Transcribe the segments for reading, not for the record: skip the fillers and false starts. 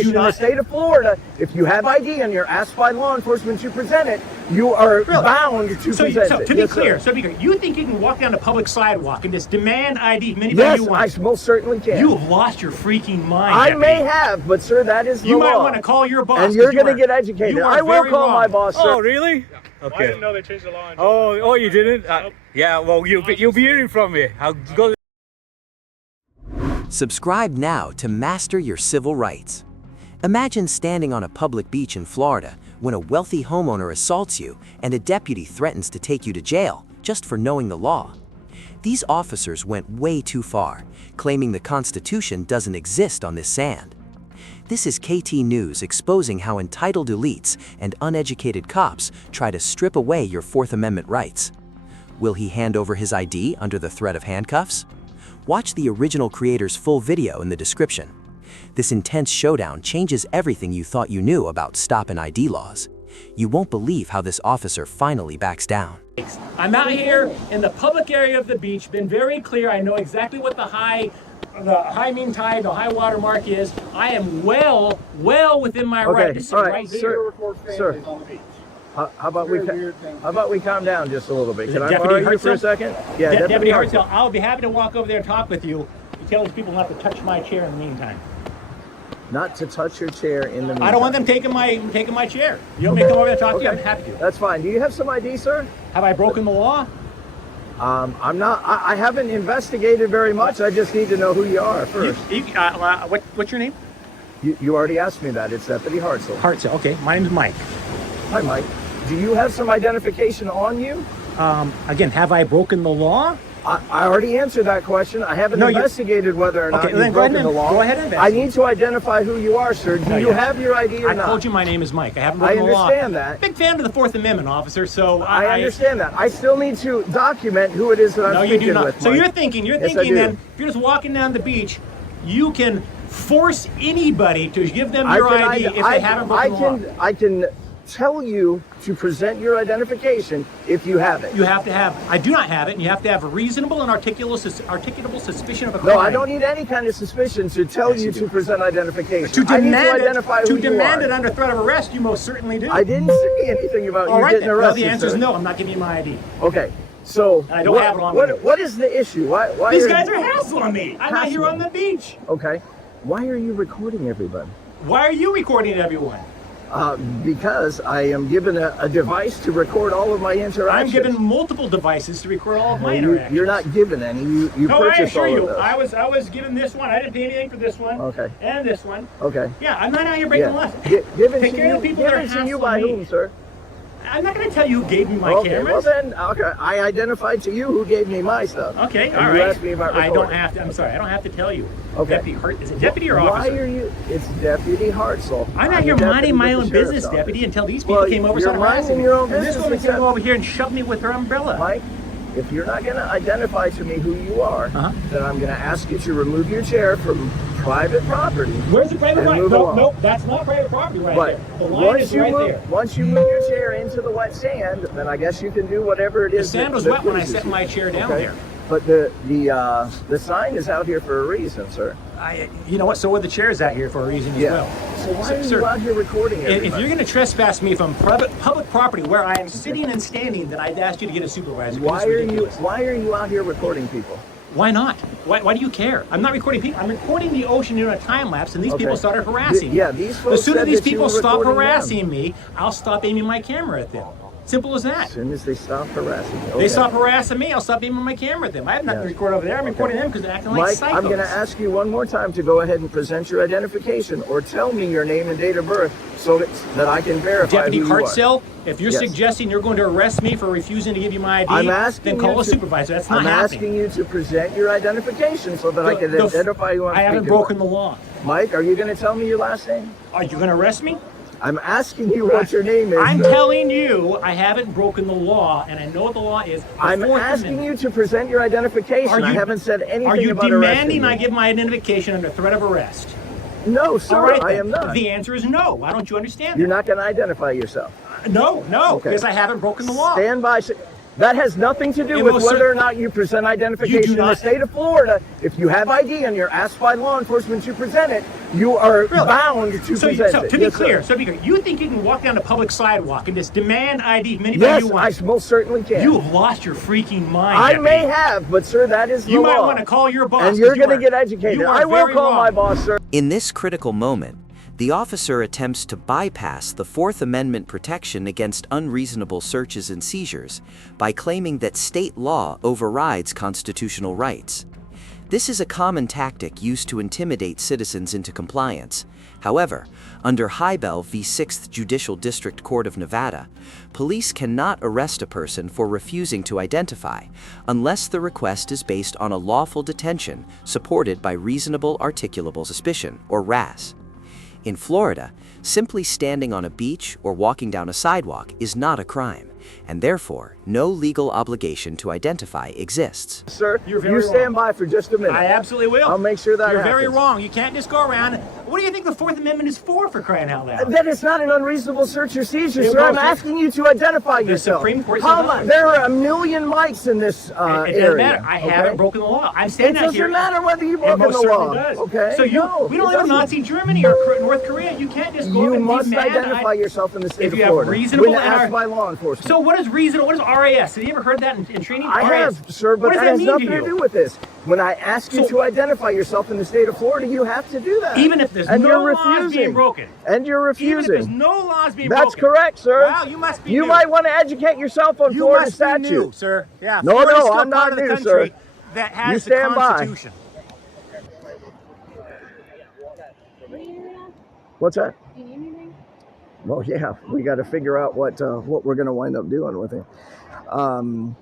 In the state of Florida, if you have ID and you're asked by law enforcement to present it, you are bound to present it. To be clear, you think you can walk down a public sidewalk and just demand ID from anybody you want? Yes, I most certainly can. You have lost your freaking mind. I may have, but sir, that is the law. You might want to call your boss. And you're going to get educated. I will call my boss, sir. Oh, really? Yeah. Okay. I didn't know they changed the law. Oh, you didn't? Yeah, well, you'll be hearing from me. I'll go. Subscribe now to master your civil rights. Imagine standing on a public beach in Florida when a wealthy homeowner assaults you and a deputy threatens to take you to jail just for knowing the law. These officers went way too far, claiming the Constitution doesn't exist on this sand. This is KT News exposing how entitled elites and uneducated cops try to strip away your Fourth Amendment rights. Will he hand over his ID under the threat of handcuffs? Watch the original creator's full video in the description. This intense showdown changes everything you thought you knew about stop and ID laws. You won't believe how this officer finally backs down. I'm out here in the public area of the beach, been very clear. I know exactly what the high mean tide, the high water mark is. I am well within my right to sit right here. Sir. How about we calm down just a little bit? Can I borrow you for a second? Yeah, Deputy Hartzell, I'll be happy to walk over there and talk with you. You tell these people not to touch my chair in the meantime. Not to touch your chair in the meantime. I don't want them taking my chair. You want me to come over there and talk to you? I'm happy to. That's fine. Do you have some ID, sir? Have I broken the law? I'm not. I haven't investigated very much. I just need to know who you are first. What's your name? You already asked me that. It's Deputy Hartzell. Hartzell. Okay. My name's Mike. Hi, Mike. Do you have some identification on you? Again, have I broken the law? I already answered that question. I haven't investigated whether or not you've broken the law. Go ahead and investigate. I need to identify who you are, sir. Do you have your ID or not? I told you my name is Mike. I haven't broken the law. I understand that. Big fan of the Fourth Amendment, officer. So I understand that. I still need to document who it is that I'm speaking with. So you're thinking then, if you're just walking down the beach, you can force anybody to give them your ID if they haven't broken the law. I can tell you to present your identification if you have it. You have to have. I do not have it, and you have to have a reasonable and articulable suspicion of a crime. No, I don't need any kind of suspicion to tell you to present identification. To demand it under threat of arrest, you most certainly do. I didn't say anything about you getting arrested. Well, the answer is no. I'm not giving you my ID. Okay. So and I don't have it on me. What is the issue? Why these guys are hassling me? I'm out here on the beach. Okay. Why are you recording everybody? Why are you recording everyone? Because I am given a device to record all of my interactions. I'm given multiple devices to record all of my interactions. You're not given any. You purchased all of those. I was given this one. I didn't pay anything for this one. Okay. And this one. Okay. Yeah, I'm not out here breaking the law. Given to you by whom, sir? I'm not going to tell you who gave me my cameras. Well then, I identified to you who gave me my stuff. Okay, all right. You asked me about recording. I don't have to. I'm sorry. I don't have to tell you. Okay. Is it deputy or officer? Why are you? It's Deputy Hartzell. I'm not here minding my own business, deputy, until these people came over and started harassing me. And this woman came over here and shoved me with her umbrella. Mike, if you're not going to identify to me who you are, then I'm going to ask you to remove your chair from private property. Where's the private property? Nope, that's not private property right there. The line is right there. Once you move your chair into the wet sand, then I guess you can do whatever it is. The sand was wet when I set my chair down there. But the sign is out here for a reason, sir. You know what? So are the chairs out here for a reason as well. So why are you out here recording everybody? If you're going to trespass me from public property where I am sitting and standing, then I'd ask you to get a supervisor. Why are you out here recording people? Why not? Why do you care? I'm not recording people. I'm recording the ocean in a time lapse, and these people started harassing me. These folks as soon as these people stop harassing me, I'll stop aiming my camera at them. Simple as that. As soon as they stop harassing you. They stop harassing me, I'll stop aiming my camera at them. I have nothing to record over there. I'm recording them because they're acting like psychos. I'm going to ask you one more time to go ahead and present your identification or tell me your name and date of birth so that I can verify Deputy who you are. Hartzell, if you're suggesting you're going to arrest me for refusing to give you my ID, then call a supervisor. That's not happening. I'm asking you to present your identification so that I can identify who I'm speaking I haven't broken the law. Mike, are you going to tell me your last name? Are you going to arrest me? I'm asking you what your name is. I'm telling you I haven't broken the law, and I know what the law is. I'm asking you to present your identification. I haven't said anything about arresting you. Are you demanding I give my identification under threat of arrest? No, sir, I am not. The answer is no. Why don't you understand You're not going to identify yourself? No, because I haven't broken the law. Stand by. That has nothing to do And with most whether or not you present identification in the state of Florida. If you have ID and you're asked by law enforcement to present it, you are bound to present it. To be clear, you think you can walk down a public sidewalk and just demand ID from anybody you want? Yes, I most certainly can. You have lost your freaking mind. I Deputy. may have, but sir, that is the law. You might want to call your boss. And you're going to get educated. I will call my boss, sir. In this critical moment, the officer attempts to bypass the Fourth Amendment protection against unreasonable searches and seizures by claiming that state law overrides constitutional rights. This is a common tactic used to intimidate citizens into compliance. However, under Hybel v. 6th Judicial District Court of Nevada, police cannot arrest a person for refusing to identify unless the request is based on a lawful detention supported by reasonable articulable suspicion, or RAS. In Florida, simply standing on a beach or walking down a sidewalk is not a crime, and therefore, no legal obligation to identify exists. Sir, you stand by for just a minute. I absolutely will. I'll make sure that You're happens. very wrong. You can't just go around. What do you think the Fourth Amendment is for crying out loud? That is not an unreasonable search or seizure, sir. goes I'm asking you to identify yourself. Supreme Court There are a million mics in this It area. doesn't matter. I haven't broken the law. I'm saying It that here. doesn't matter whether you've broken most the law. certainly does. Okay. So No, we don't it live in doesn't. Nazi Germany or North Korea. You can't just go You up and must be mad. identify yourself in the state If of you have Florida. reasonable when and asked by law enforcement. So what is reasonable? What is RAS? Have you ever heard that in training? I RAS. have, sir, but What does that that has mean nothing to to you? do with this. When I ask you to identify yourself in the state of Florida, you have to do that. Even if there's and no you're laws refusing. being broken. And you're Even if refusing. there's no laws being That's broken. correct, sir. Wow, you must be You new. might want to educate yourself on You Florida must statute. be new, sir. Yeah. No, Florida's no, still I'm not part of the new, country sir. that has You the stand by. Constitution. What's that? Do you need anything? Well, yeah, we got to figure out what we're going to wind up doing with him.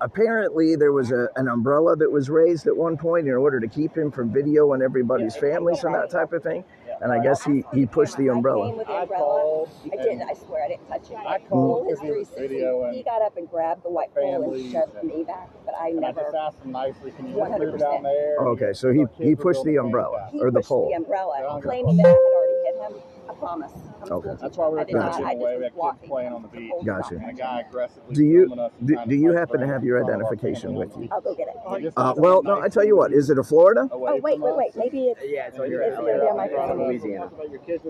Apparently, there was an umbrella that was raised at one point in order to keep him from videoing everybody's families and that type of thing. And I guess he pushed the I came umbrella. with the umbrella. I didn't. I swear I didn't touch him. I Pulled called his because he was 360. videoing He got up and grabbed the white pole and families shoved and- me back, but I And I just never. asked him nicely, can you just 100%. move down there? Okay, so he pushed the umbrella He or the pushed pole. the umbrella, Yeah. claiming that I had already hit him. I promise. I'm a Okay. school That's why we teacher. were I did not. pushing I just away. We was had kids blocking playing him on the beach. whole Gotcha. time. And a guy aggressively Do you filming us and do, trying do to you fight happen to for have your in front of our identification family with on the you? I'll go get it. beach. Just Well, no, I tell you what. Is it a Florida? away Oh, wait, from wait, us. wait. Maybe it's. Yeah, it's It's gonna be on my phone. Louisiana.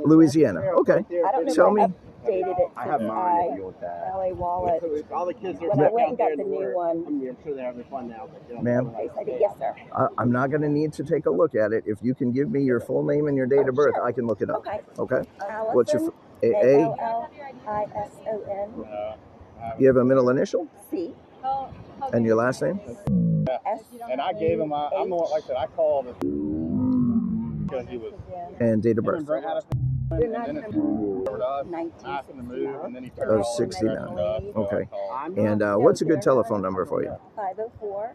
Louisiana. Okay. I don't know. Tell if me. I updated it I have since mine if you want that. LA wallet. All the kids are When I went and got the new one. I'm sure they're having fun now. Ma'am, Okay, so I did. Yes, sir. I'm not going to need to take a look at it. If you can give me your full name and your date of birth, I can look it up. Okay. Okay. Allison, What's your A? ALLISON You have a middle initial C and your last name? S. And I gave him, I'm the one, like I said, I called it because he was. And date of birth. And then it covered us, asked him to move, and then he turned Oh, all 69. over and stuff, so I Okay. called. And what's a good telephone number for you? 504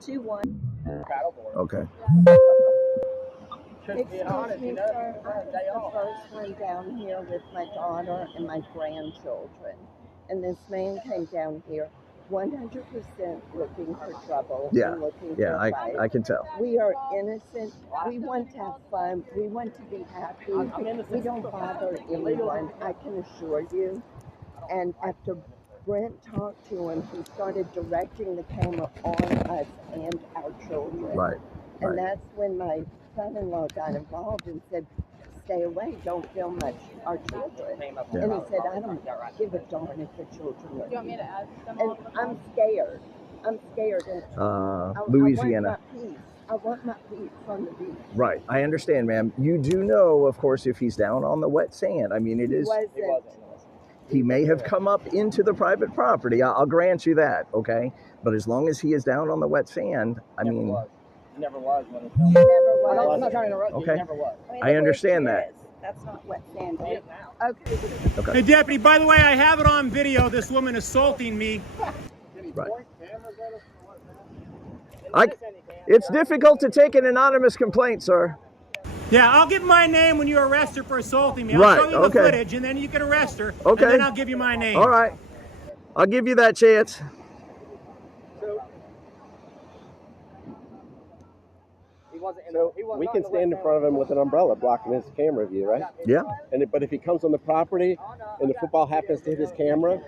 21. Okay. Excuse me, sir. I was the first one down here with my daughter and my grandchildren. And this man came down here 100% looking for trouble. Yeah. And looking Yeah, for a fight. I can tell. We are innocent. We want to have fun. We want to be happy. We don't bother anyone, I can assure you. And after Brent talked to him, he started directing the camera on us and our children. Right. And Right. that's when my son-in-law got involved and said, stay away, don't film our children. Yeah. And he said, I don't give a darn if the children are. Do you want me to add them? And I'm scared. I'm scared. And Louisiana. I want my peace on the beach. Right. I understand, ma'am. You do know, of course, if he's down on the wet sand. I mean, it is. He may have come up into the private property. I'll grant you that. Okay. But as long as he is down on the wet sand, I mean. He never was when it He never was. I'm not trying to interrupt you. Okay. He never was. mean, I the understand word that. is, that's not wet sand. Okay. Okay. Hey, Deputy, by the way, I have it on video, this woman assaulting me. Right. It's difficult to take an anonymous complaint, sir. Yeah, I'll give my name when you arrest her for assaulting me. I'll Right, show you the okay. footage, and then you can arrest her. Okay. And then I'll give you my name. All right. I'll give you that chance. So we can stand in front of him with an umbrella blocking his camera view, right? Yeah. But if he comes on the property and the football happens to hit his camera,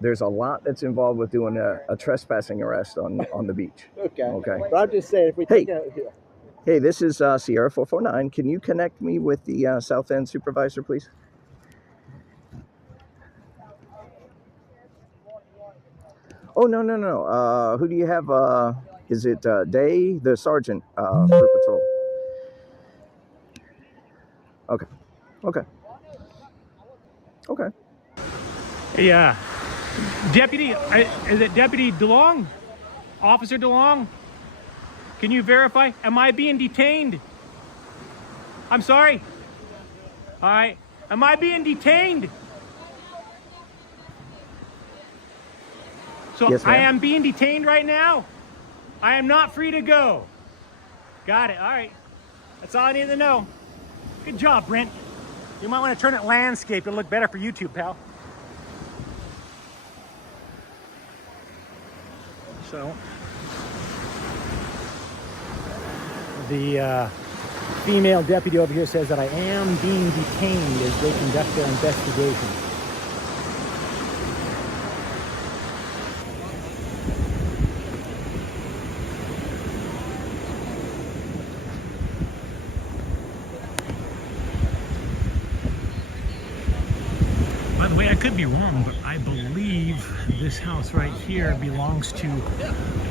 there's a lot that's involved with doing a trespassing arrest on the beach. Okay. But I'm just saying, if we take Hey, this is Sierra 449. Can you connect me with the South End supervisor, please? Oh, no. Who do you have? Is it Day, the sergeant for patrol? Okay. Yeah. Deputy, is it Deputy DeLong? Officer DeLong? Can you verify? Am I being detained? I'm sorry. All right. Am I being detained? So yes, I am being detained right now. I am not free to go. Got it. All right. That's all I need to know. Good job, Brent. You might want to turn it landscape. It'll look better for YouTube, pal. So the female deputy over here says that I am being detained as they conduct their investigation. By the way, I could be wrong, but I believe this house right here belongs to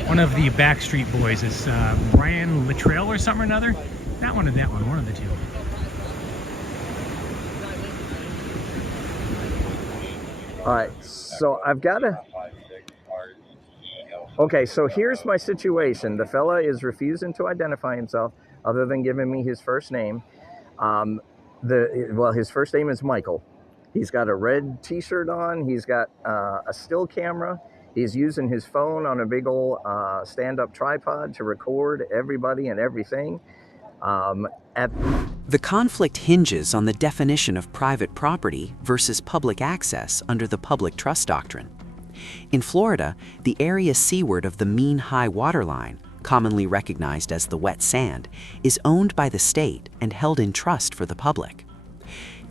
one of the Backstreet Boys. It's Brian Littrell or something or another. Not one of that one of the two. All right, so I've got to... Okay, so here's my situation. The fella is refusing to identify himself other than giving me his first name. His first name is Michael. He's got a red t-shirt on. He's got a still camera. He's using his phone on a big old stand-up tripod to record everybody and everything. The conflict hinges on the definition of private property versus public access under the public trust doctrine. In Florida, the area seaward of the mean high water line, commonly recognized as the wet sand, is owned by the state and held in trust for the public.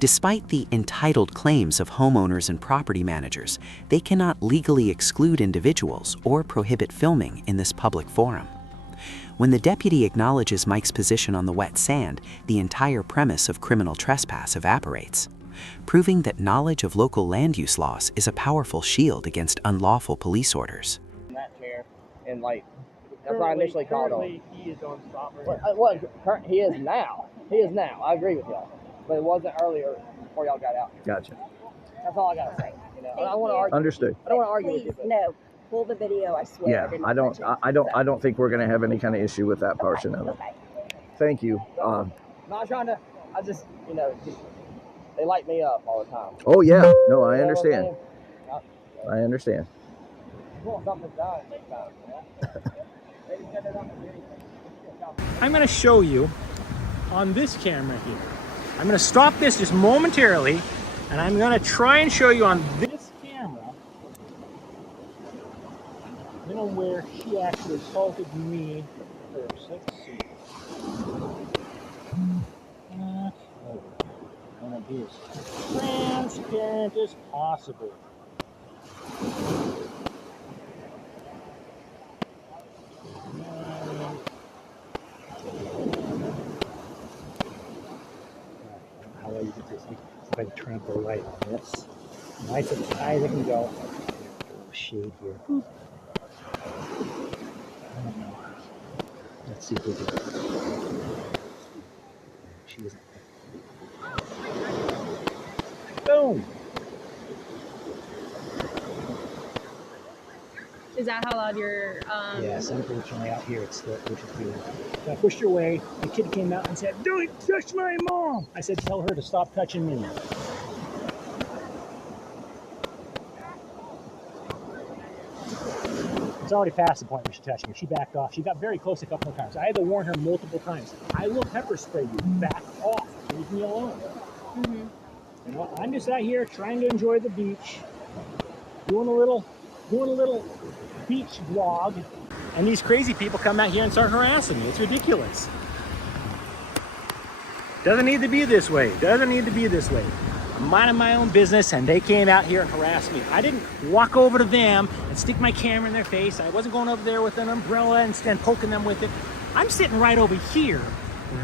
Despite the entitled claims of homeowners and property managers, they cannot legally exclude individuals or prohibit filming in this public forum. When the deputy acknowledges Mike's position on the wet sand, the entire premise of criminal trespass evaporates, proving that knowledge of local land use laws is a powerful shield against unlawful police orders. In that chair, and that's what I initially called on. He is on stop He is now. He is now. I agree with y'all. But it wasn't earlier before y'all got out. Gotcha. That's all I gotta say. I don't want to argue. Understood. I don't want to argue Please, with you. no. Pull the video, I swear. Yeah, I don't think we're going to have any kind of issue with that portion of it. Okay. Thank you. I'm not trying to. I just, they light me up all the time. Oh yeah, no, I You know understand. what I'm saying? I understand. You want something done next time, Maybe send it on the video. I'm going to show you on this camera here. I'm going to stop this just momentarily, and I'm going to try and show you on this camera, where she actually assaulted me first. Let's see. I want to be as transparent as possible. How well you can see. If I can turn up the light on this. Nice as high as I can go. A little shade here. I don't know. Let's see if we can. She isn't. Boom! Is that how loud your Yes, unfortunately out here it's lit, which is good. So I pushed her away. The kid came out and said, "Don't touch my mom!" I said, "Tell her to stop touching me." It's already past the point where she touched me. She backed off. She got very close a couple of times. I had to warn her multiple times. I will pepper spray you. Back off. Leave me alone. Mm-hmm. I'm just out here trying to enjoy the beach, doing a little beach vlog. And these crazy people come out here and start harassing me. It's ridiculous. Doesn't need to be this way. Doesn't need to be this way. I'm minding my own business and they came out here and harassed me. I didn't walk over to them and stick my camera in their face. I wasn't going over there with an umbrella and poking them with it. I'm sitting right over here.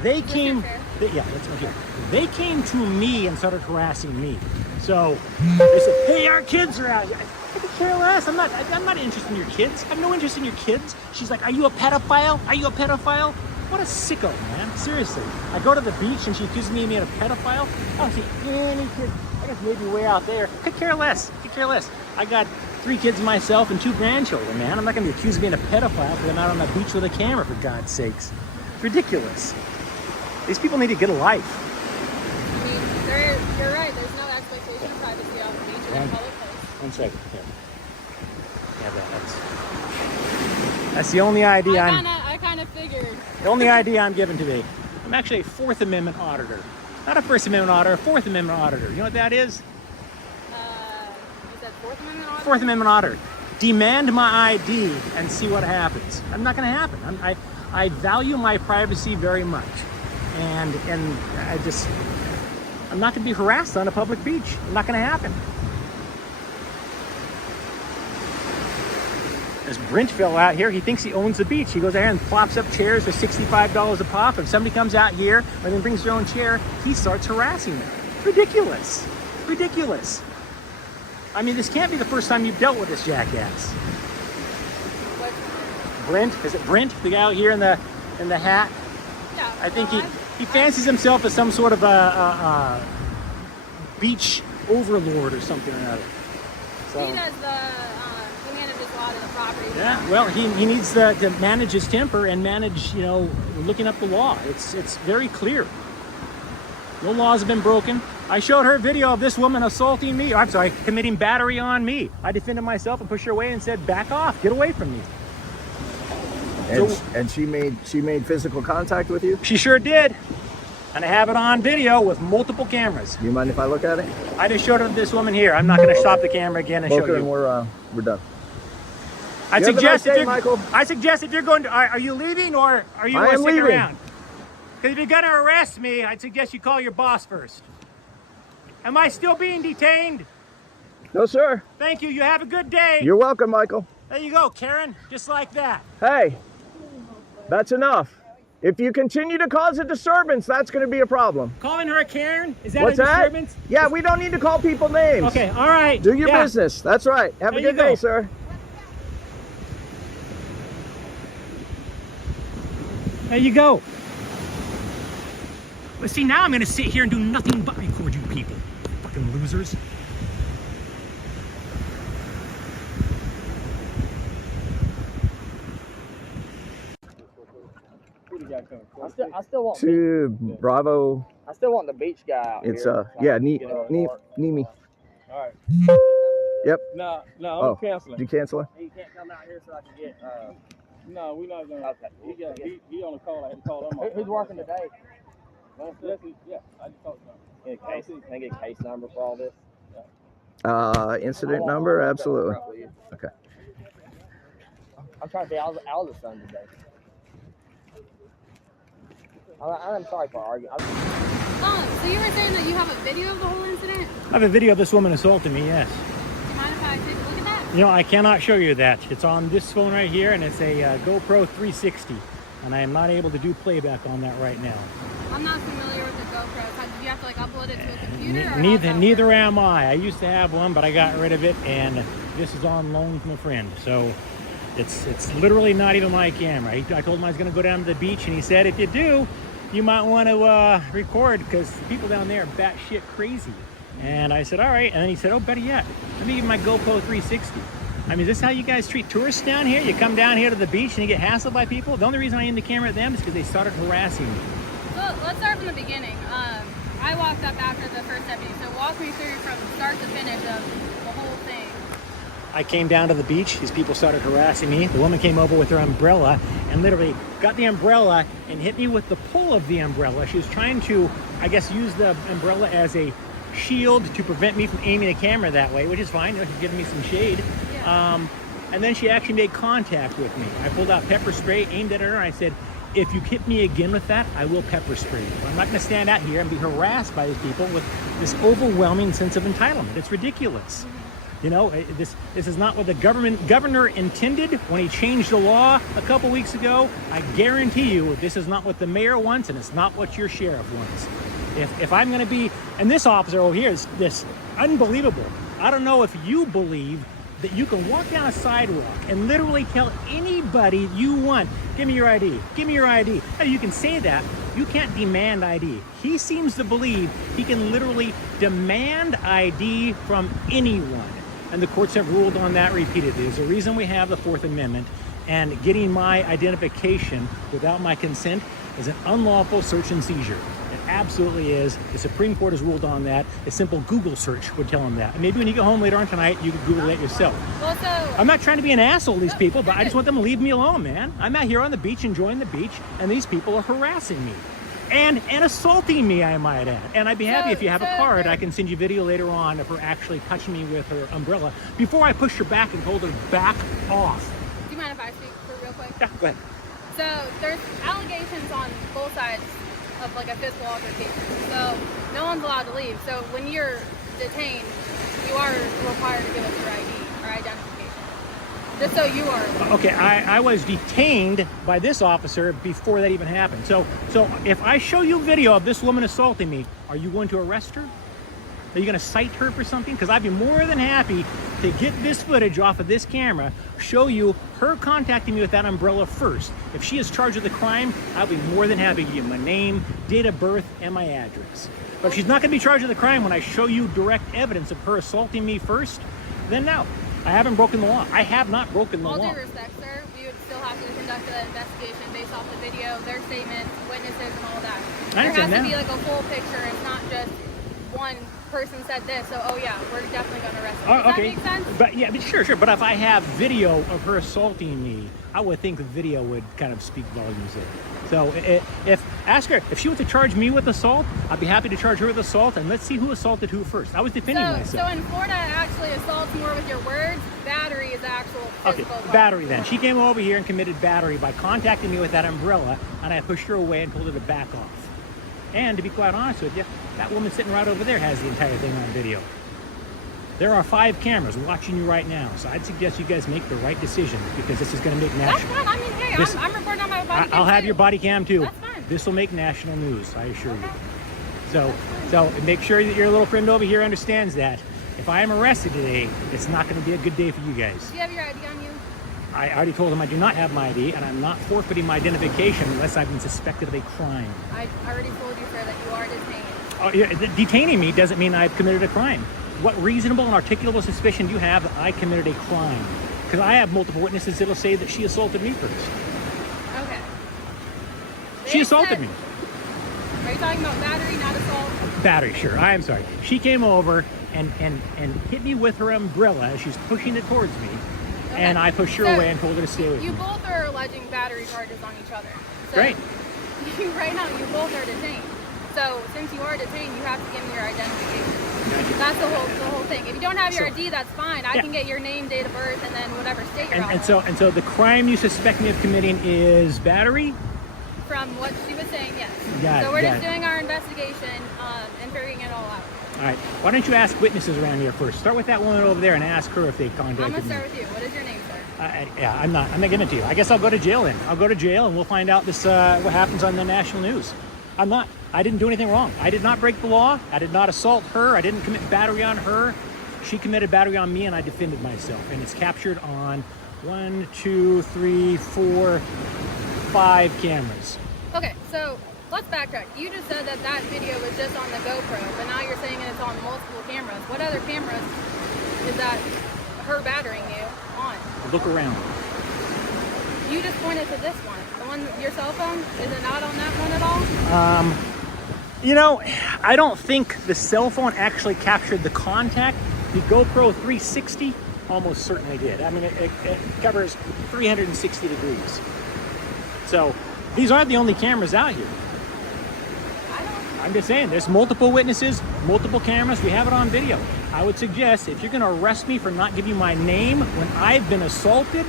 They came, yeah, that's right here. They came to me and started harassing me. So they said, hey, our kids are out here. I could care less. I'm not interested in your kids. I have no interest in your kids. She's like, are you a pedophile? Are you a pedophile? What a sicko, man. Seriously. I go to the beach and she accuses me of being a pedophile. I don't see any kids. I guess maybe way out there. Could care less. Could care less. I got 3 kids myself and 2 grandchildren, man. I'm not going to be accused of being a pedophile because I'm out on the beach with a camera, for God's sakes. It's ridiculous. These people need to get a life. I mean, you're right. There's no expectation of privacy on the beach or in public place. 1 second. Here. Yeah, that's the only ID I kind of figured. The only ID I'm given today. I'm actually a 4th Amendment auditor. Not a First Amendment auditor, a 4th Amendment auditor. You know what that is? You said 4th Amendment auditor? 4th Amendment auditor. Demand my ID and see what happens. I'm not going to happen. I value my privacy very much. And I'm not going to be harassed on a public beach. It's not going to happen. This Brent fella out here, he thinks he owns the beach. He goes there and plops up chairs for $65 a pop. If somebody comes out here and then brings their own chair, he starts harassing them. Ridiculous. Ridiculous. I mean, this can't be the first time you've dealt with this jackass. Brent, is it Brent? The guy out here in the hat? Yeah. I think he fancies himself as some sort of a beach overlord or something or another. So, he does he manages a lot of the property. Yeah, well, he needs to manage his temper and manage, you know, looking up the law. It's very clear. No laws have been broken. I showed her video of this woman assaulting me. I'm sorry, committing battery on me. I defended myself and pushed her away and said, back off, get away from me. And she made physical contact with you? She sure did. And I have it on video with multiple cameras. Do you mind if I look at it? I just showed her this woman here. I'm not going to stop the camera again and show you. We're done. I suggest if you're going to, are you leaving or are you going to stick around? Because if you're going to arrest me, I'd suggest you call your boss first. Am I still being detained? No, sir. Thank you. You have a good day. You're welcome, Michael. There you go, Karen. Just like that. Hey, that's enough. If you continue to cause a disturbance, that's going to be a problem. Calling her a Karen? Is that What's a disturbance? That? Yeah, we don't need to call people names. Okay, all right. Do your business. That's right. Have a good day, sir. There you go. But see, now I'm going to sit here and do nothing but record you people. Fucking losers. I still want Bravo. I still want the beach guy out It's here. Nimi. All right. Yep. No, I'm canceling. Did you cancel it? He can't come out here so I can get. No, we're not gonna. Okay. He on the call. I had to call him. Who's working today? Yeah, I just talked to him. Can I get a case number for all this? Incident number? Absolutely. Okay. I'm trying to be out of the sun today. I'm sorry for arguing. So you were saying that you have a video of the whole incident? I have a video of this woman assaulting me, yes. Do you mind if I take a look at that? You know, I cannot show you that. It's on this phone right here, and it's a GoPro 360. And I am not able to do playback on that right now. I'm not familiar with the GoPro. Did you have to upload it to a computer? Neither am I. I used to have one, but I got rid of it, and this is on loan from a friend. So it's literally not even my camera. I told him I was going to go down to the beach, and he said, if you do, you might want to record because the people down there are batshit crazy. And I said, all right. And then he said, oh, better yet, let me give my GoPro 360. I mean, is this how you guys treat tourists down here? You come down here to the beach and you get hassled by people? The only reason I aimed the camera at them is because they started harassing me. So let's start from the beginning. I walked up after the first deputy, so walk me through from start to finish of the whole thing. I came down to the beach. These people started harassing me. The woman came over with her umbrella and literally got the umbrella and hit me with the pull of the umbrella. She was trying to, I guess, use the umbrella as a shield to prevent me from aiming the camera that way, which is fine. She's giving me some shade. Yeah. And then she actually made contact with me. I pulled out pepper spray, aimed at her, and I said, if you hit me again with that, I will pepper spray you. I'm not going to stand out here and be harassed by these people with this overwhelming sense of entitlement. It's ridiculous. You know, this is not what the governor intended when he changed the law a couple weeks ago. I guarantee you this is not what the mayor wants, and it's not what your sheriff wants. If I'm going to be, and this officer over here is this unbelievable. I don't know if you believe that you can walk down a sidewalk and literally tell anybody you want, give me your ID, give me your ID. Now, you can say that, you can't demand ID. He seems to believe he can literally demand ID from anyone. And the courts have ruled on that repeatedly. There's a reason we have the Fourth Amendment, and getting my identification without my consent is an unlawful search and seizure. It absolutely is. The Supreme Court has ruled on that. A simple Google search would tell them that. And maybe when you get home later on tonight, you can Google that yourself. Well, so I'm not trying to be an asshole to these people, but I just want them to leave me alone, man. I'm out here on the beach enjoying the beach, and these people are harassing me. And assaulting me, I might add. And I'd be happy if you have a card. I can send you video later on of her actually touching me with her umbrella before I pushed her back and told her back off. Do you mind if I speak for real quick? Yeah, go ahead. So there's allegations on both sides of like a physical altercation. So no one's allowed to leave. So when you're detained, you are required to give us your ID or identification. Just so you are. Okay, I was detained by this officer before that even happened. So if I show you video of this woman assaulting me, are you going to arrest her? Are you going to cite her for something? Because I'd be more than happy to get this footage off of this camera, show you her contacting me with that umbrella first. If she is charged with the crime, I'll be more than happy to give you my name, date of birth, and my address. But if she's not going to be charged with the crime when I show you direct evidence of her assaulting me first, then no. I haven't broken the law. I have not broken the law. All due respect, sir, we would still have to conduct an investigation based off the video, their statements, witnesses, and all that. There has to be like a full picture. It's not just one person said this, so oh yeah, we're definitely going to arrest her. Does that make sense? But yeah, sure. But if I have video of her assaulting me, I would think the video would kind of speak volumes there. So ask her if she were to charge me with assault, I'd be happy to charge her with assault, and let's see who assaulted who first. I was defending myself. So in Florida, actually assault's more with your words. Battery is actual physical. Okay, battery then. She came over here and committed battery by contacting me with that umbrella, and I pushed her away and told her to back off. And to be quite honest with you, that woman sitting right over there has the entire thing on video. There are 5 cameras watching you right now, so I'd suggest you guys make the right decision, because this is going to make national. That's fine. I mean, hey, I'm recording on my body cam. I'll have your body cam too. That's fine. This will make national news, I assure you. So make sure that your little friend over here understands that. If I am arrested today, it's not going to be a good day for you guys. Do you have your ID on you? I already told him I do not have my ID, and I'm not forfeiting my identification unless I've been suspected of a crime. I already told you, sir, that you are detained. Oh, yeah, detaining me doesn't mean I've committed a crime. What reasonable and articulable suspicion do you have that I committed a crime? Because I have multiple witnesses that'll say that she assaulted me first. Okay. She assaulted me. Are you talking about battery, not assault? Battery, sure. I am sorry. She came over and hit me with her umbrella as she's pushing it towards me. Okay. And I pushed her away and told her to stay away from me. You both are alleging battery charges on each other. So Great. Right now, you both are detained. So since you are detained, you have to give me your identification. That's the whole thing. If you don't have your ID, that's fine. I can get your name, date of birth, and then whatever state you're out of. And so the crime you suspect me of committing is battery? From what she was saying, yes. Got so we're just doing our investigation and figuring it all out. All right. Why don't you ask witnesses around here first? Start with that woman over there and ask her if they contacted me. I'm gonna start with you. What is your name, sir? Yeah, I'm not giving it to you. I guess I'll go to jail then. I'll go to jail and we'll find out this what happens on the national news. I didn't do anything wrong. I did not break the law. I did not assault her. I didn't commit battery on her. She committed battery on me, and I defended myself. And it's captured on 1, 2, 3, 4, 5 cameras. Okay, so let's backtrack. You just said that video was just on the GoPro, but now you're saying it's on multiple cameras. What other cameras is that her battering you on? Look around. You just pointed to this one. The one, your cell phone, is it not on that one at all? You know, I don't think the cell phone actually captured the contact. The GoPro 360 almost certainly did. I mean, it covers 360 degrees. So these aren't the only cameras out here. I'm just saying, there's multiple witnesses, multiple cameras. We have it on video. I would suggest if you're going to arrest me for not giving you my name when I've been assaulted,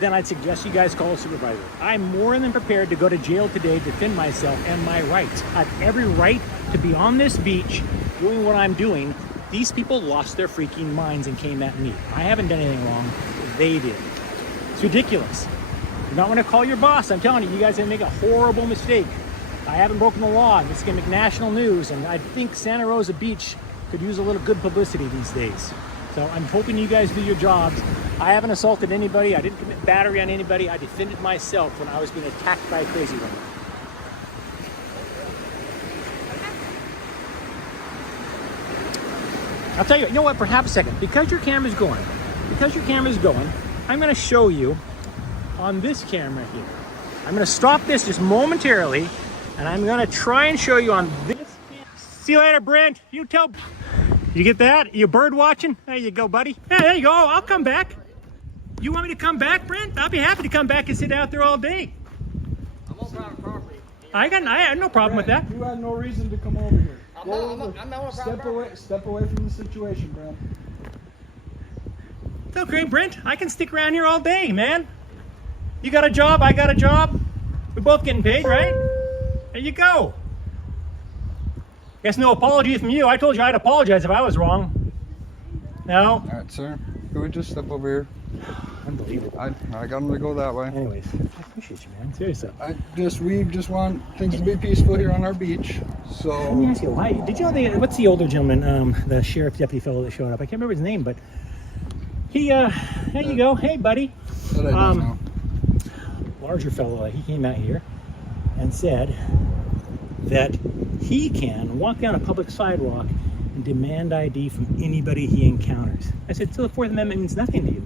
then I'd suggest you guys call a supervisor. I'm more than prepared to go to jail today to defend myself and my rights. I have every right to be on this beach doing what I'm doing. These people lost their freaking minds and came at me. I haven't done anything wrong. They did. It's ridiculous. You not want to call your boss. I'm telling you, you guys are going to make a horrible mistake. I haven't broken the law. This is going to make national news, and I think Santa Rosa Beach could use a little good publicity these days. So I'm hoping you guys do your jobs. I haven't assaulted anybody. I didn't commit battery on anybody. I defended myself when I was being attacked by a crazy woman. I'll tell you, you know what, for half a second, because your camera's going, I'm going to show you on this camera here. I'm going to stop this just momentarily, and I'm going to try and show you on this camera. See you later, Brent. You tell... You get that? You bird watching? There you go, buddy. Hey, there you go. I'll come back. You want me to come back, Brent? I'll be happy to come back and sit out there all day. I'm on private property. I had no problem with that. You had no reason to come over here. I'm not on private property. Step away from the situation, Brent. It's okay, Brent. I can stick around here all day, man. You got a job, I got a job. We're both getting paid, right? There you go. Guess no apology from you. I told you I'd apologize if I was wrong. No? All right, sir. Can we just step over here? Unbelievable. I got him to go that way. Anyways, I appreciate you, man. Seriously. We just want things to be peaceful here on our beach. So let me ask you, why did you know what's the older gentleman, the sheriff deputy fellow that showed up? I can't remember his name, but he there you go. Hey, buddy. That I don't know. Larger fellow, he came out here and said that he can walk down a public sidewalk and demand ID from anybody he encounters. I said, so the Fourth Amendment means nothing to you.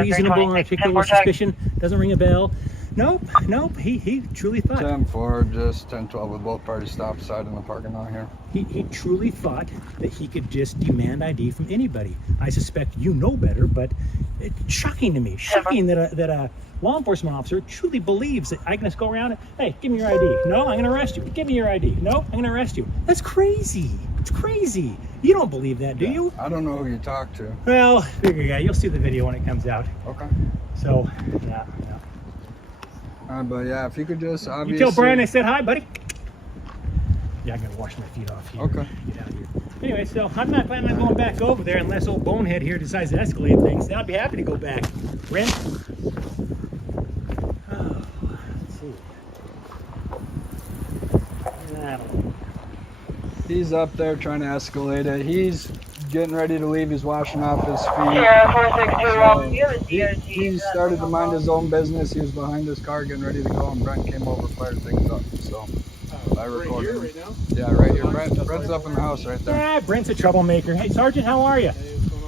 Reasonable and articulable suspicion doesn't ring a bell. Nope. He truly thought. 10-4, just 10-12 with both parties stopped aside in the parking lot here. He truly thought that he could just demand ID from anybody. I suspect you know better, but it's shocking to me. Shocking that a law enforcement officer truly believes that I can just go around and, hey, give me your ID. No, I'm going to arrest you. Give me your ID. No, I'm going to arrest you. That's crazy. It's crazy. You don't believe that, do you? I don't know who you talk to. Well, figure guy, you'll see the video when it comes out. Okay. So, yeah. But yeah, if you could just obviously... You tell Brian I said hi, buddy. Yeah, I gotta wash my feet off here. Okay. Get out of here. Anyway, so I'm not planning on going back over there unless old bonehead here decides to escalate things. Then I'll be happy to go back. Brent? Oh, let's see. I don't know. He's up there trying to escalate it. He's getting ready to leave. He's washing off his feet. He started to mind his own business. He was behind his car getting ready to go, and Brent came over, fired things up. So I recorded him. Right now? Yeah, right here. Brent's up in the house right there. Brent's a troublemaker. Hey, Sergeant, how are you?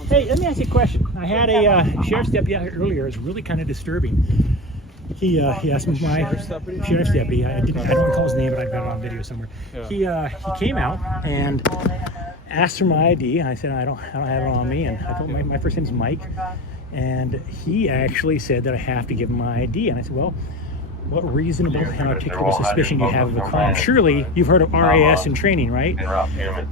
Hey, let me ask you a question. I had a sheriff's deputy out here earlier. It was really kind of disturbing. He asked me my sheriff's deputy. I don't recall his name, but I've got it on video somewhere. Yeah. He came out and asked for my ID. I said I don't have it on me, and I told him my first name's Mike, and he actually said that I have to give him my ID. And I said, well, what reasonable and articulable suspicion do you have of a crime? Surely you've heard of RAS in training, right?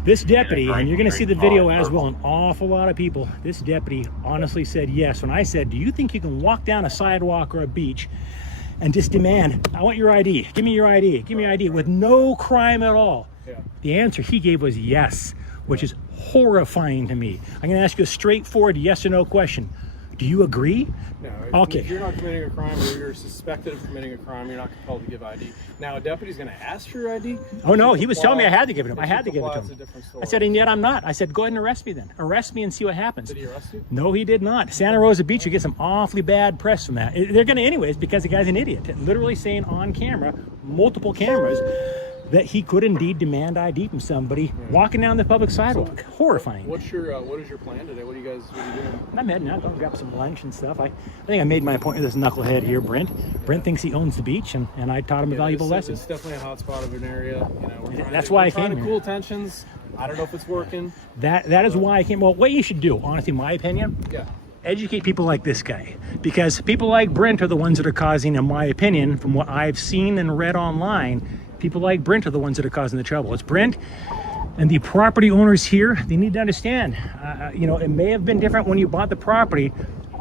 This deputy, and you're going to see the video as well, an awful lot of people, this deputy honestly said yes. When I said, do you think you can walk down a sidewalk or a beach and just demand, I want your ID, give me your ID, give me your ID, with no crime at all? Yeah. The answer he gave was yes, which is horrifying to me. I'm going to ask you a straightforward yes or no question. Do you agree? No. Okay. If you're not committing a crime or you're suspected of committing a crime, you're not compelled to give ID. Now, a deputy's going to ask for your ID? Oh, no. He was telling me I had to give it to him. I had to give it to him. I said, and yet I'm not. I said, go ahead and arrest me then. Arrest me and see what happens. Did he arrest you? No, he did not. Santa Rosa Beach would get some awfully bad press from that. They're going to anyways because the guy's an idiot. Literally saying on camera, multiple cameras, that he could indeed demand ID from somebody walking down the public sidewalk. So, horrifying. What is your plan today? What are you doing? I'm heading out, going to grab some lunch and stuff. I think I made my point with this knucklehead here, Brent. Brent thinks he owns the beach, and I taught him a valuable lesson. It's definitely a hot spot of an area. That's why I came here. Trying to cool tensions. I don't know if it's working. That is why I came. Well, what you should do, honestly, my opinion. Yeah. Educate people like this guy, because people like Brent are the ones that are causing, in my opinion, from what I've seen and read online, people like Brent are the ones that are causing the trouble. It's Brent and the property owners here. They need to understand, you know, it may have been different when you bought the property.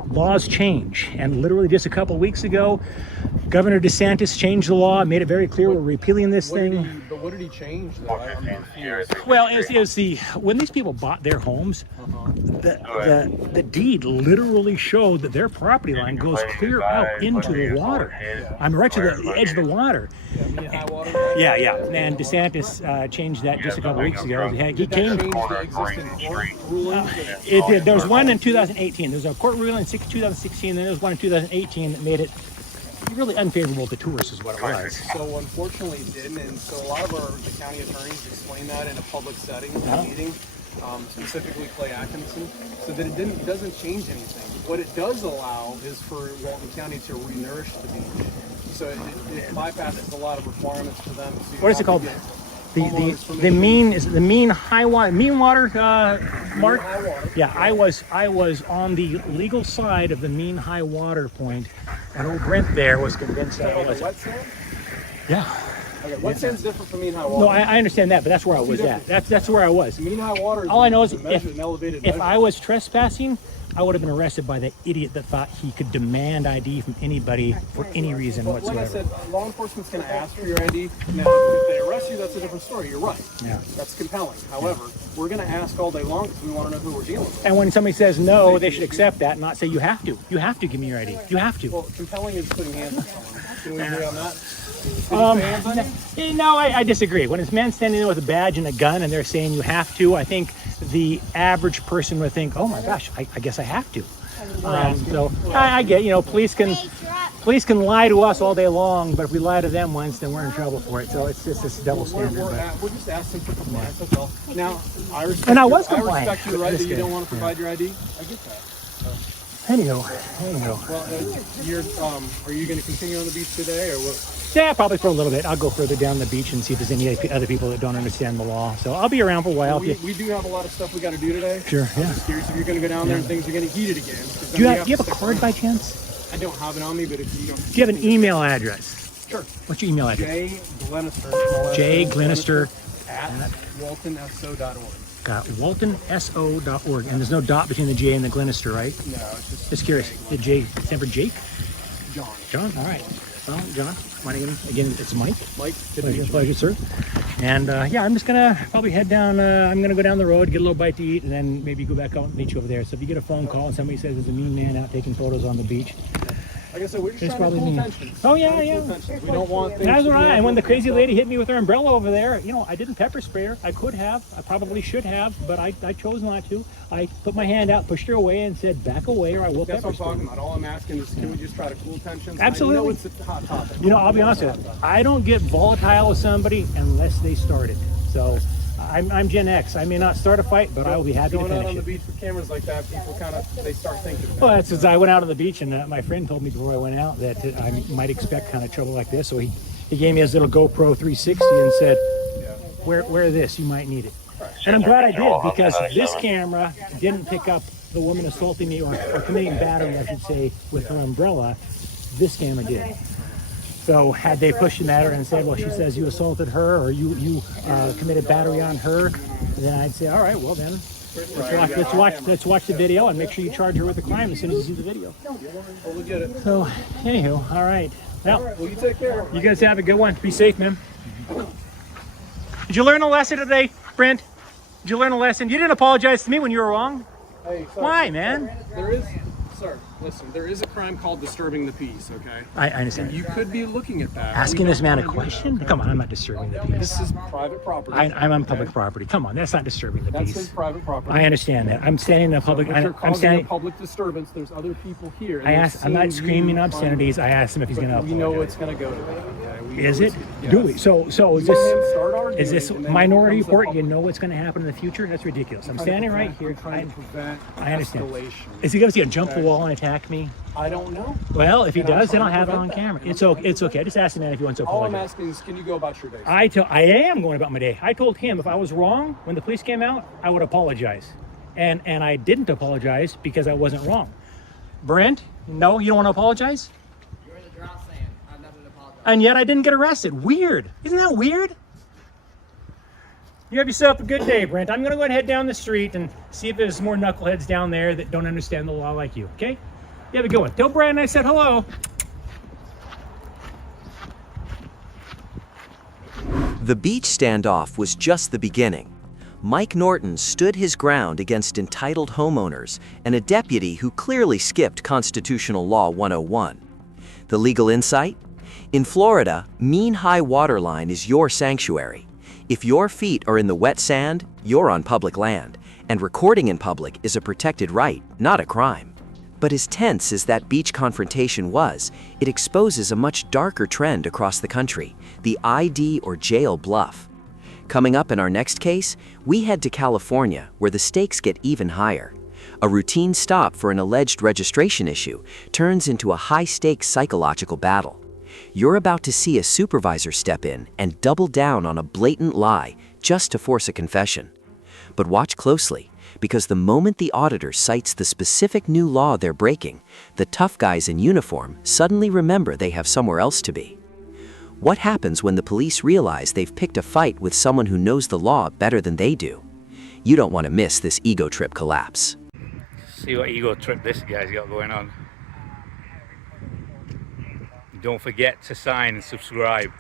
Laws change, and literally just a couple weeks ago, Governor DeSantis changed the law, made it very clear we're repealing this thing. But what did he change though? Well, it was the when these people bought their homes, the deed literally showed that their property line goes clear out into the water. I'm right to the edge of the water. Yeah. And DeSantis changed that just a couple weeks ago. He came. It did. There was one in 2018. There was a court ruling in 2016. Then there was one in 2018 that made it really unfavorable to tourists, is what it was. So unfortunately it didn't, and so a lot of the county attorneys explained that in a public setting, in a meeting, specifically Clay Atkinson, so that it doesn't change anything. What it does allow is for Walton County to re-nourish the beach. So it bypasses a lot of requirements for them. What is it called? The mean high water mark? Yeah, I was on the legal side of the mean high water point, and old Brent there was convinced that it was. Wet sand? Yeah. Okay, wet sand's different from mean high water. No, I understand that, but that's where I was at. That's where I was. Mean high water. All I know is if I was trespassing, I would have been arrested by the idiot that thought he could demand ID from anybody for any reason whatsoever. Like I said, law enforcement's going to ask for your ID. Now, if they arrest you, that's a different story. You're right. Yeah. That's compelling. However, we're going to ask all day long because we want to know who we're dealing with. And when somebody says no, they should accept that and not say you have to. You have to give me your ID. You have to. Well, compelling is putting hands on someone. Can we agree on that? No, I disagree. When it's men standing there with a badge and a gun and they're saying you have to, I think the average person would think, oh my gosh, I guess I have to. So I get, you know, police can lie to us all day long, but if we lie to them once, then we're in trouble for it. So it's just this double standard. We're just asking for compliance. That's all. Now, I respect and I was compliant. I respect your right that you don't want to provide your ID. I get that. Anyhow. Well, are you going to continue on the beach today, or what? Yeah, probably for a little bit. I'll go further down the beach and see if there's any other people that don't understand the law. So I'll be around for a while. Well, we do have a lot of stuff we got to do today. Sure, yeah. I'm just curious if you're going to go down there and things are going to heat it again. Do you have a card by chance? I don't have it on me, but if you don't. Do you have an email address? Sure. What's your email address? J. Glenister at waltonso.org. Got waltonso.org. And there's no dot between the J and the Glenister, right? No, it's just curious. The J stand for Jake? John. All right. Well, John, my name again, it's Mike. Pleasure, sir. And yeah, I'm just gonna probably head down. I'm gonna go down the road, get a little bite to eat, and then maybe go back out and meet you over there. So if you get a phone call and somebody says there's a mean man out taking photos on the beach, like I said, we're just trying to pull attention. Oh yeah. We don't want things. That's right. And when the crazy lady hit me with her umbrella over there, you know, I didn't pepper spray her. I could have. I probably should have, but I chose not to. I put my hand out, pushed her away, and said, "Back away, or I will pepper spray." That's what I'm talking about. All I'm asking is, can we just try to cool tensions? Absolutely. I know it's a hot topic. You know, I'll be honest with you. I don't get volatile with somebody unless they start it. So. I'm Gen X. I may not start a fight, but I will be happy to finish it. Going out on the beach with cameras like that, people they start thinking. Well, that's as I went out on the beach, and my friend told me before I went out that I might expect kind of trouble like this. So he gave me his little GoPro 360 and said, wear this, you might need it. And I'm glad I did, because this camera didn't pick up the woman assaulting me or committing battery, I should say, with her umbrella. This camera did. So had they pushed him at her and said, well, she says you assaulted her or you committed battery on her, then I'd say, all right, well then, let's watch the video and make sure you charge her with the crime as soon as you see the video. Well, we'll get it. So, anywho, all right. Well, you take care. You guys have a good one. Be safe, man. Did you learn a lesson today, Brent? Did you learn a lesson? You didn't apologize to me when you were wrong. Hey, sorry. Why, man? Sir, listen, there is a crime called disturbing the peace, okay? I understand. And you could be looking at that. Asking this man a question? Come on, I'm not disturbing the peace. This is private property. I'm on public property. Come on, that's not disturbing the peace. That's his private property. I understand that. I'm standing in a public. I'm standing a public disturbance. There's other people here. I'm not screaming obscenities. I asked him if he's going to apologize. We know it's going to go to that. Okay? Is it? Yes. Do we? So is this Minority Report? You know what's going to happen in the future? That's ridiculous. I'm standing right here. I understand. Is he going to jump the wall and attack me? I don't know. Well, if he does, then I'll have it on camera. It's okay. Just ask the man if he wants to apologize. All I'm asking is, can you go about your day? I am going about my day. I told him if I was wrong when the police came out, I would apologize. And I didn't apologize because I wasn't wrong. Brent, no, you don't want to apologize? You're in the drought saying I have nothing to apologize and yet I didn't get arrested. Weird. Isn't that weird? You have yourself a good day, Brent. I'm gonna go and head down the street and see if there's more knuckleheads down there that don't understand the law like you, okay? You have a good one. Tell Brandon I said hello. The beach standoff was just the beginning. Mike Norton stood his ground against entitled homeowners and a deputy who clearly skipped Constitutional Law 101. The legal insight? In Florida, mean high water line is your sanctuary. If your feet are in the wet sand, you're on public land, and recording in public is a protected right, not a crime. But as tense as that beach confrontation was, it exposes a much darker trend across the country, the ID or jail bluff. Coming up in our next case, we head to California, where the stakes get even higher. A routine stop for an alleged registration issue turns into a high-stakes psychological battle. You're about to see a supervisor step in and double down on a blatant lie just to force a confession. But watch closely, because the moment the auditor cites the specific new law they're breaking, the tough guys in uniform suddenly remember they have somewhere else to be. What happens when the police realize they've picked a fight with someone who knows the law better than they do? You don't want to miss this ego trip collapse. See what ego trip this guy's got going on. Don't forget to sign and subscribe.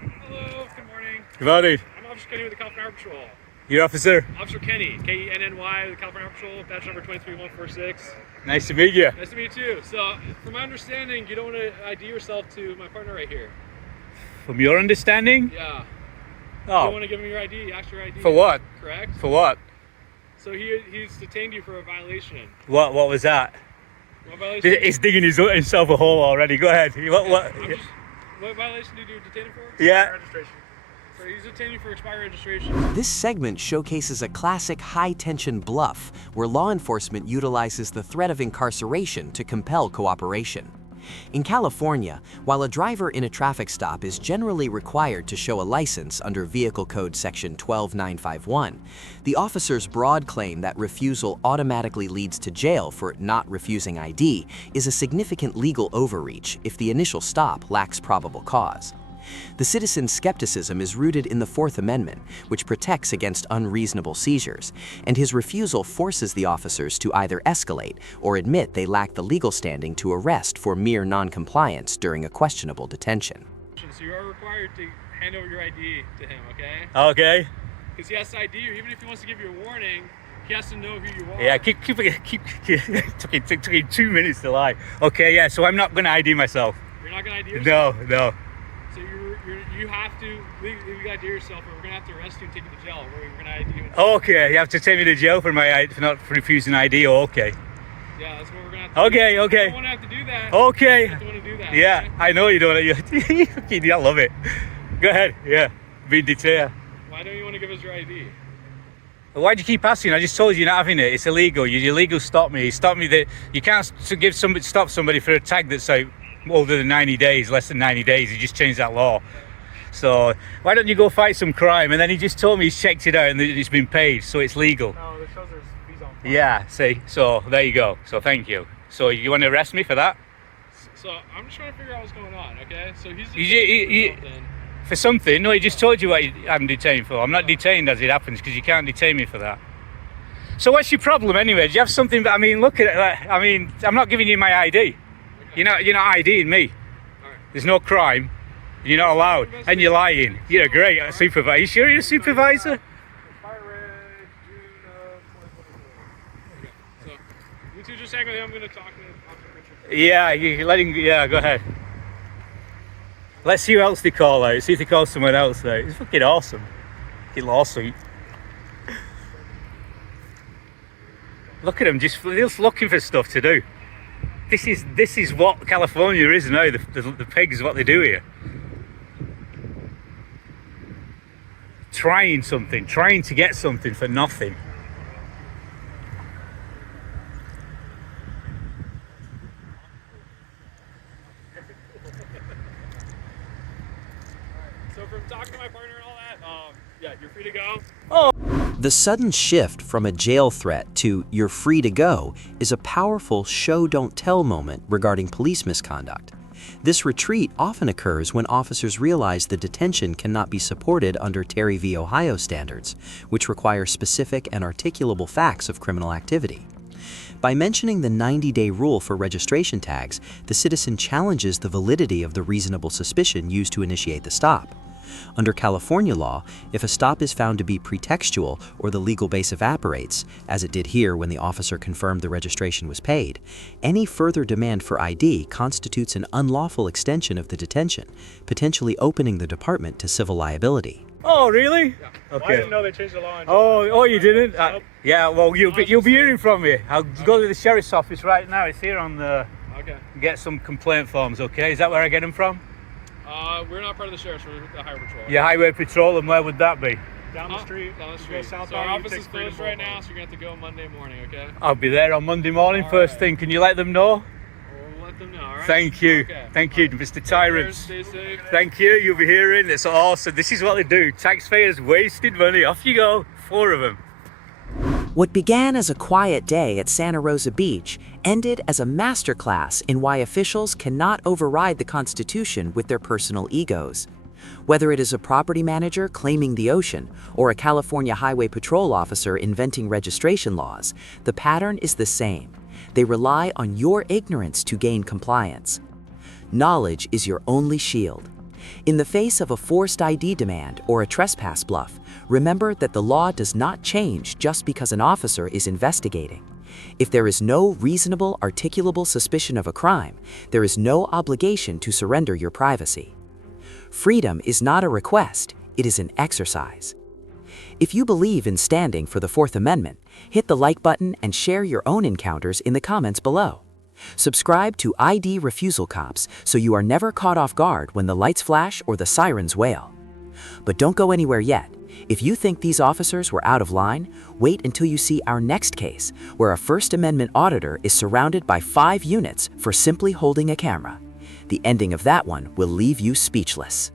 Hello, good morning. Good morning. I'm Officer Kenny with the California Highway Patrol. Your officer? Officer Kenny, K-E-N-N-Y, with the California Highway Patrol, badge number 23146. Nice to meet you. Nice to meet you too. So, from my understanding, you don't want to ID yourself to my partner right here. From your understanding? Yeah. Oh. You don't want to give him your ID, ask your ID. For what? Correct? For what? So he's detained you for a violation. What was that? What violation? He's digging himself a hole already. Go ahead. What violation did you detain him for? Yeah. Expired registration. So he's detained you for expired registration. This segment showcases a classic high-tension bluff where law enforcement utilizes the threat of incarceration to compel cooperation. In California, while a driver in a traffic stop is generally required to show a license under Vehicle Code Section 12951, the officer's broad claim that refusal automatically leads to jail for not refusing ID is a significant legal overreach if the initial stop lacks probable cause. The citizen's skepticism is rooted in the Fourth Amendment, which protects against unreasonable seizures, and his refusal forces the officers to either escalate or admit they lack the legal standing to arrest for mere non-compliance during a questionable detention. So you are required to hand over your ID to him, okay? Okay. Because he has to ID you, even if he wants to give you a warning, he has to know who you are. Yeah, keep it took 2 minutes to lie. Okay, yeah, so I'm not going to ID myself. You're not going to ID yourself? No. So you have to legally ID yourself, or we're going to have to arrest you and take you to jail, or we're going to ID you. Okay, you have to take me to jail for not refusing ID. Okay. Yeah, that's what we're going to have to do. You Okay. don't want to have to do that. Okay. You don't want to do that. Yeah, okay? I know you don't. I love it. Go ahead. Yeah, be detailed. Why don't you want to give us your ID? Why do you keep asking? I just told you you're not having it. It's illegal. You're illegal. Stop me. Stop me. That you can't stop somebody for a tag that's like older than 90 days, less than 90 days. You just changed that law. So why don't you go fight some crime? And then he just told me he's checked it out and it's been paid, so it's legal. No, it shows there's fees on file. Yeah, see, so there you go. So thank you. So you want to arrest me for that? So I'm just trying to figure out what's going on, okay? So he's for something. No, he just told you what I'm detained for. I'm not detained as it happens because you can't detain me for that. So what's your problem anyway? Do you have something? I mean, look at it. I mean, I'm not giving you my ID. Okay. You're not IDing me. All right. There's no crime. You're not allowed, and you're lying. You're a great supervisor. You sure you're a supervisor? So you two just hang with him. I'm going to talk to him. Yeah, you let him. Yeah, go ahead. Let's see who else they call out. See if they call someone else out. It's fucking awesome. Fucking lawsuit. Look at them, just looking for stuff to do. This is what California is now. The pigs is what they do here. Trying to get something for nothing. So from talking to my partner and all that, yeah, you're free to go. Oh. The sudden shift from a jail threat to "you're free to go" is a powerful show-don't-tell moment regarding police misconduct. This retreat often occurs when officers realize the detention cannot be supported under Terry v. Ohio standards, which require specific and articulable facts of criminal activity. By mentioning the 90-day rule for registration tags, the citizen challenges the validity of the reasonable suspicion used to initiate the stop. Under California law, if a stop is found to be pretextual or the legal base evaporates, as it did here when the officer confirmed the registration was paid, any further demand for ID constitutes an unlawful extension of the detention, potentially opening the department to civil liability. Oh, really? Yeah. Okay. Well, I didn't know they changed the law. Oh, you didn't? Nope. Yeah, well, you'll be hearing from me. I'll go to the sheriff's office right now. It's here on the... Okay. Get some complaint forms, okay? Is that where I get them from? We're not part of the sheriff's, we're the highway patrol. Yeah, highway patrol, and where would that be? Down the street. Down the street. So our Southbound, office is closed right now, so you're going to have to go Monday morning, okay? I'll be there on Monday morning, first thing. Can you let them know? We'll let them know, all right? Thank you. Okay. Thank you, Mr. Tyrants. Stay safe. Thank you. You'll be hearing. It's awesome. This is what they do. Taxpayers wasted money. Off you go. 4 of them. What began as a quiet day at Santa Rosa Beach ended as a masterclass in why officials cannot override the Constitution with their personal egos. Whether it is a property manager claiming the ocean or a California Highway Patrol officer inventing registration laws, the pattern is the same. They rely on your ignorance to gain compliance. Knowledge is your only shield. In the face of a forced ID demand or a trespass bluff, remember that the law does not change just because an officer is investigating. If there is no reasonable, articulable suspicion of a crime, there is no obligation to surrender your privacy. Freedom is not a request, it is an exercise. If you believe in standing for the Fourth Amendment, hit the like button and share your own encounters in the comments below. Subscribe to ID Refusal Cops so you are never caught off guard when the lights flash or the sirens wail. But don't go anywhere yet. If you think these officers were out of line, wait until you see our next case, where a First Amendment auditor is surrounded by 5 units for simply holding a camera. The ending of that one will leave you speechless.